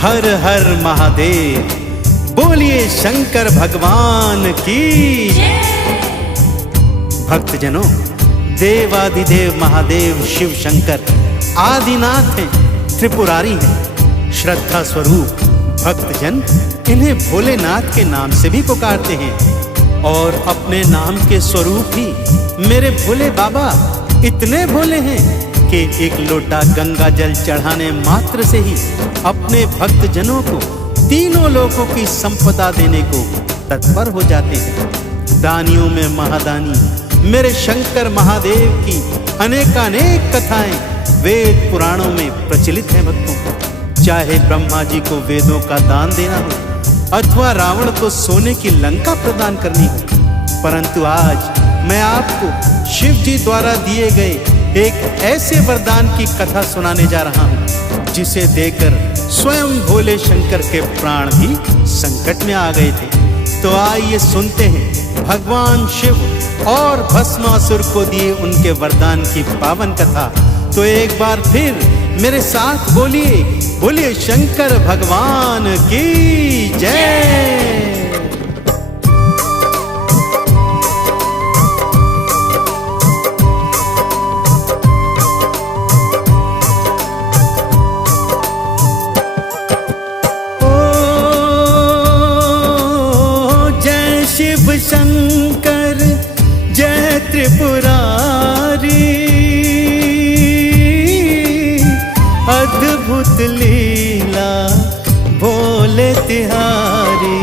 हर हर महादेव, बोलिए शंकर भगवान की। भक्तजनों, देवादिदेव महादेव शिव शंकर आदिनाथ हैं, त्रिपुरारी हैं, श्रद्धा स्वरूप भक्तजन इन्हें भोलेनाथ के नाम से भी पुकारते हैं। और अपने नाम के स्वरूप ही मेरे भोले बाबा इतने भोले हैं कि एक लोटा गंगा जल चढ़ाने मात्र से ही अपने भक्तजनों को तीनों लोकों की संपदा देने को तत्पर हो जाते हैं। दानियों में महादानी मेरे शंकर महादेव की अनेकानेक कथाएं वेद पुराणों में प्रचलित हैं। भक्तों, चाहे ब्रह्मा जी को वेदों का दान देना हो अथवा रावण को सोने की लंका प्रदान करनी हो, परंतु आज मैं आपको शिव जी द्वारा दिए गए एक ऐसे वरदान की कथा सुनाने जा रहा हूँ जिसे देकर स्वयं भोले शंकर के प्राण भी संकट में आ गए थे। तो आइए सुनते हैं भगवान शिव और भस्मासुर को दिए उनके वरदान की पावन कथा। तो एक बार फिर मेरे साथ बोलिए, बोलिए शंकर भगवान की जय। शिव शंकर जय त्रिपुरारी, अद्भुत लीला भोले तिहारी।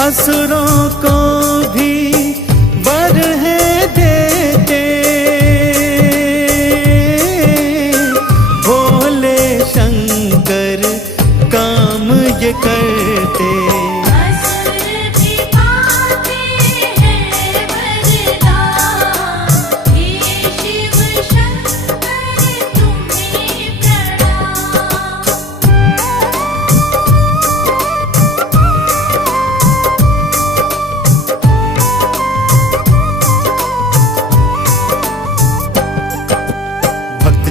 असुरों को भी वर है देते, भोले शंकर काम ये करते। असुर भी पाते हैं वरदान, हे शिव शंकर तुम्हें प्रणाम।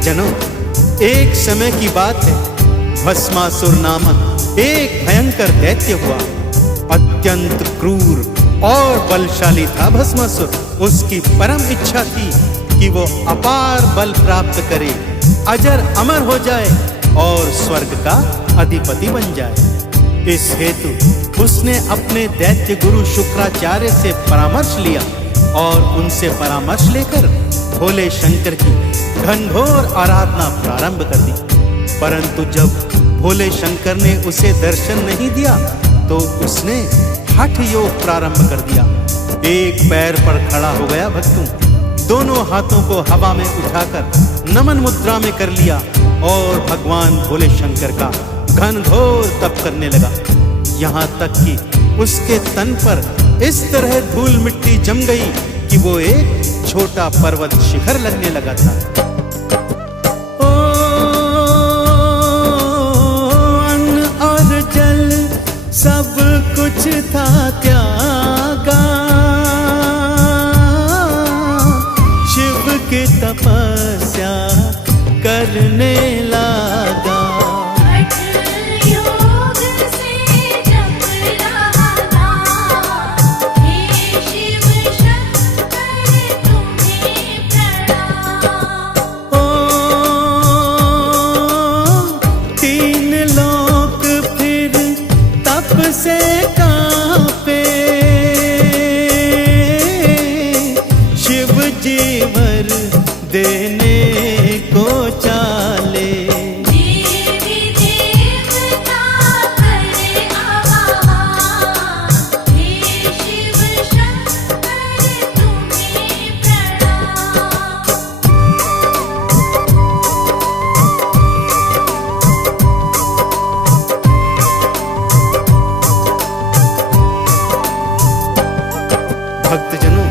जनों, एक समय की बात है, भस्मासुर नामक एक भयंकर दैत्य हुआ। अत्यंत क्रूर और बलशाली था भस्मासुर। उसकी परम इच्छा थी कि वो अपार बल प्राप्त करे, अजर अमर हो जाए और स्वर्ग का अधिपति बन जाए। इस हेतु उसने अपने दैत्य गुरु शुक्राचार्य से परामर्श लिया और उनसे परामर्श लेकर भोले शंकर की घनघोर आराधना प्रारंभ कर दी। परंतु जब भोले शंकर ने उसे दर्शन नहीं दिया तो उसने हठ योग प्रारंभ कर दिया। एक पैर पर खड़ा हो गया भक्तों, दोनों हाथों को हवा में उठाकर नमन मुद्रा में कर लिया और भगवान भोले शंकर का घनघोर तप करने लगा। यहाँ तक कि उसके तन पर इस तरह धूल मिट्टी जम गई कि वो एक छोटा पर्वत शिखर लगने लगा था। अन्न और जल सब कुछ था त्यागा, शिव की तपस्या करने लगा। से कांपे शिव जी वर देने को चाले। देवी देवता करे आवाहन, हे शिव शंकर तुम्हें प्रणाम। भक्तजनों,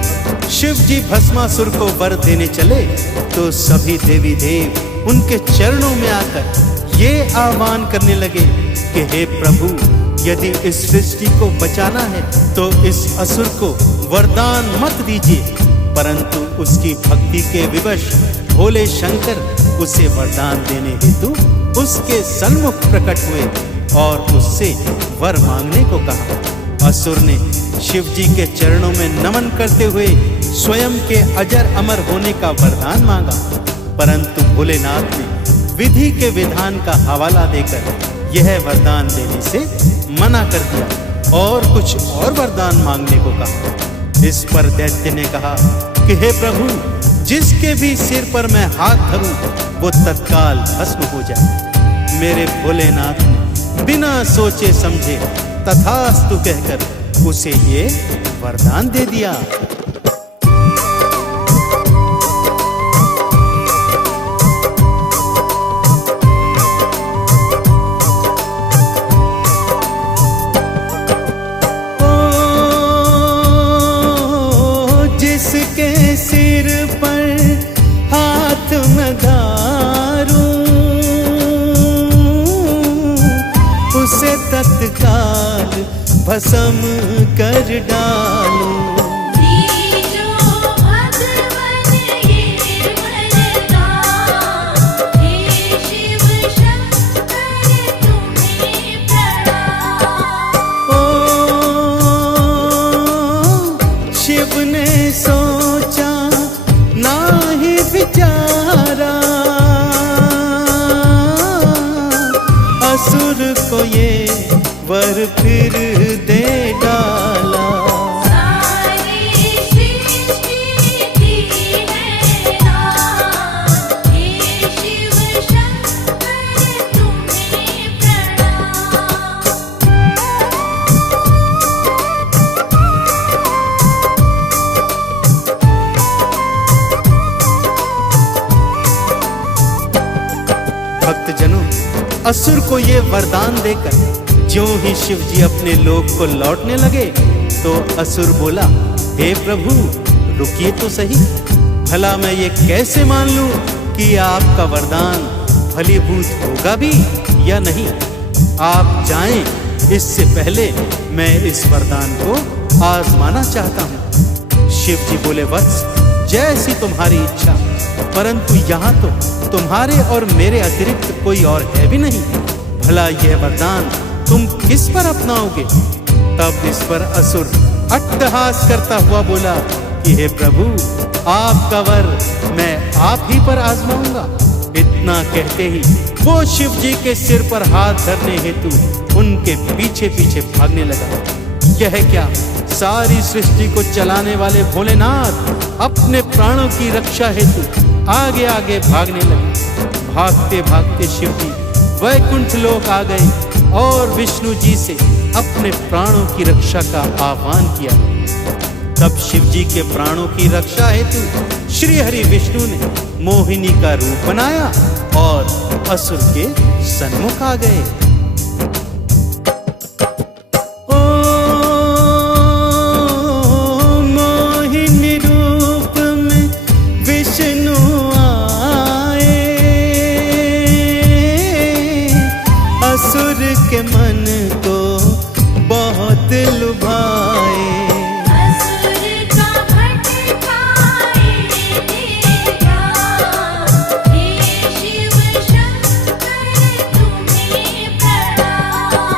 शिव जी भस्मासुर को वर देने चले तो सभी देवी देव उनके चरणों में आकर ये आह्वान करने लगे कि हे प्रभु, यदि इस सृष्टि को बचाना है तो इस असुर को वरदान मत दीजिए। परंतु उसकी भक्ति के विवश भोले शंकर उसे वरदान देने हेतु उसके सन्मुख प्रकट हुए और उससे वर मांगने को कहा। असुर ने शिव जी के चरणों में नमन करते हुए स्वयं के अजर अमर होने का वरदान मांगा, परंतु भोलेनाथ ने विधि के विधान का हवाला देकर यह वरदान देने से मना कर दिया और कुछ और वरदान मांगने को कहा। इस पर दैत्य ने कहा कि हे प्रभु, जिसके भी सिर पर मैं हाथ धरूं वो तत्काल भस्म हो जाए। मेरे भोलेनाथ ने बिना सोचे समझे तथास्तु कहकर उसे ये वरदान दे दिया। जिसके सिर पर हाथ मैं धारूं उसे तत्काल भस्म कर डालूं। दीजो भगवन ये वरदान, हे शिव शंकर तुम्हें प्रणाम। शिव ने सोचा नाही विचारा, असुर को ये वर फिर दे डाला। सारी सृष्टि की है नाम, हे शिव शंकर तुम्हें प्रणाम। भक्तजनों, असुर को ये वरदान देकर ज्यों ही शिव जी अपने लोक को लौटने लगे तो असुर बोला, हे प्रभु, रुकिए तो सही। भला मैं ये कैसे मान लूं कि आपका वरदान फलीभूत होगा भी या नहीं? आप जाएं, इससे पहले मैं इस वरदान को आजमाना चाहता हूँ। शिव जी बोले, वत्स, जैसी तुम्हारी इच्छा, परंतु यहाँ तो तुम्हारे और मेरे अतिरिक्त कोई और है भी नहीं। भला यह वरदान तुम किस पर अपनाओगे? तब इस पर असुर अट्टहास करता हुआ बोला कि हे प्रभु, आपका वर मैं आप ही पर आजमाऊंगा। इतना कहते ही वो शिव जी के सिर पर हाथ धरने हेतु उनके पीछे पीछे भागने लगा। यह क्या, सारी सृष्टि को चलाने वाले भोलेनाथ अपने प्राणों की रक्षा हेतु आगे आगे भागने लगे। भागते भागते शिव जी वैकुंठ लोक आ गए और विष्णु जी से अपने प्राणों की रक्षा का आह्वान किया। तब शिव जी के प्राणों की रक्षा हेतु श्री हरि विष्णु ने मोहिनी का रूप बनाया और असुर के सन्मुख आ गए। मोहिनी रूप में विष्णु आए, असुर के मन को बहुत लुभाए। असुर का भटकाए देगा, हे शिव शंकर तुम्हें प्रणाम।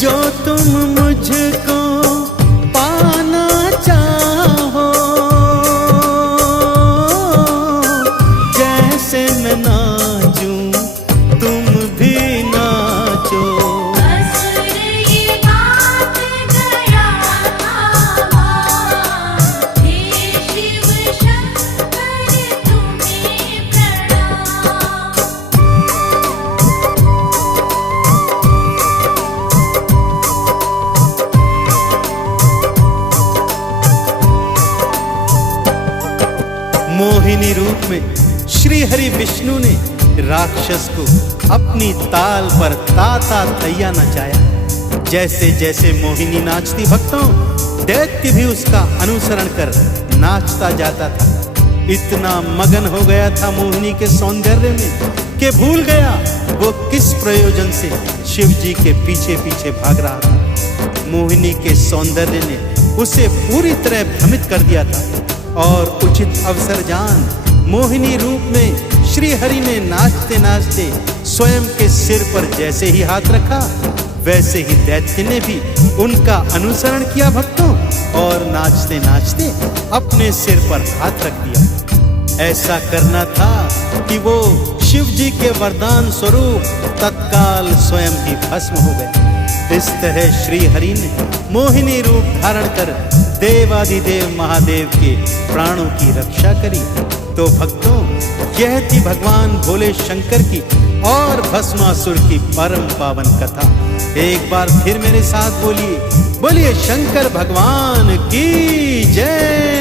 जो तुम मुझको पाना चाहो, जैसे मैं नाचूं तुम भी नाचो। असुर ये बात गया धामा, हे शिव शंकर तुम्हें प्रणाम। मोहिनी रूप में श्री हरि विष्णु ने राक्षस को अपनी ताल पर ताता थैया नचाया। जैसे जैसे मोहिनी नाचती भक्तों, दैत्य भी उसका अनुसरण कर नाचता जाता था। इतना मगन हो गया था मोहिनी के सौंदर्य में कि भूल गया वो किस प्रयोजन से शिव जी के पीछे पीछे भाग रहा था। मोहिनी के सौंदर्य ने उसे पूरी तरह भ्रमित कर दिया था और उचित अवसर जान मोहिनी रूप में श्री हरि ने नाचते नाचते स्वयं के सिर पर जैसे ही हाथ रखा, वैसे ही दैत्य ने भी उनका अनुसरण किया भक्तों, और नाचते नाचते अपने सिर पर हाथ रख दिया। ऐसा करना था कि वो शिव जी के वरदान स्वरूप तत्काल स्वयं ही भस्म हो गए। इस तरह श्री हरि ने मोहिनी रूप धारण कर देवाधिदेव महादेव के प्राणों की रक्षा करी। तो भक्तों, यह थी भगवान भोले शंकर की और भस्मासुर की परम पावन कथा। एक बार फिर मेरे साथ बोलिए, बोलिए शंकर भगवान की जय।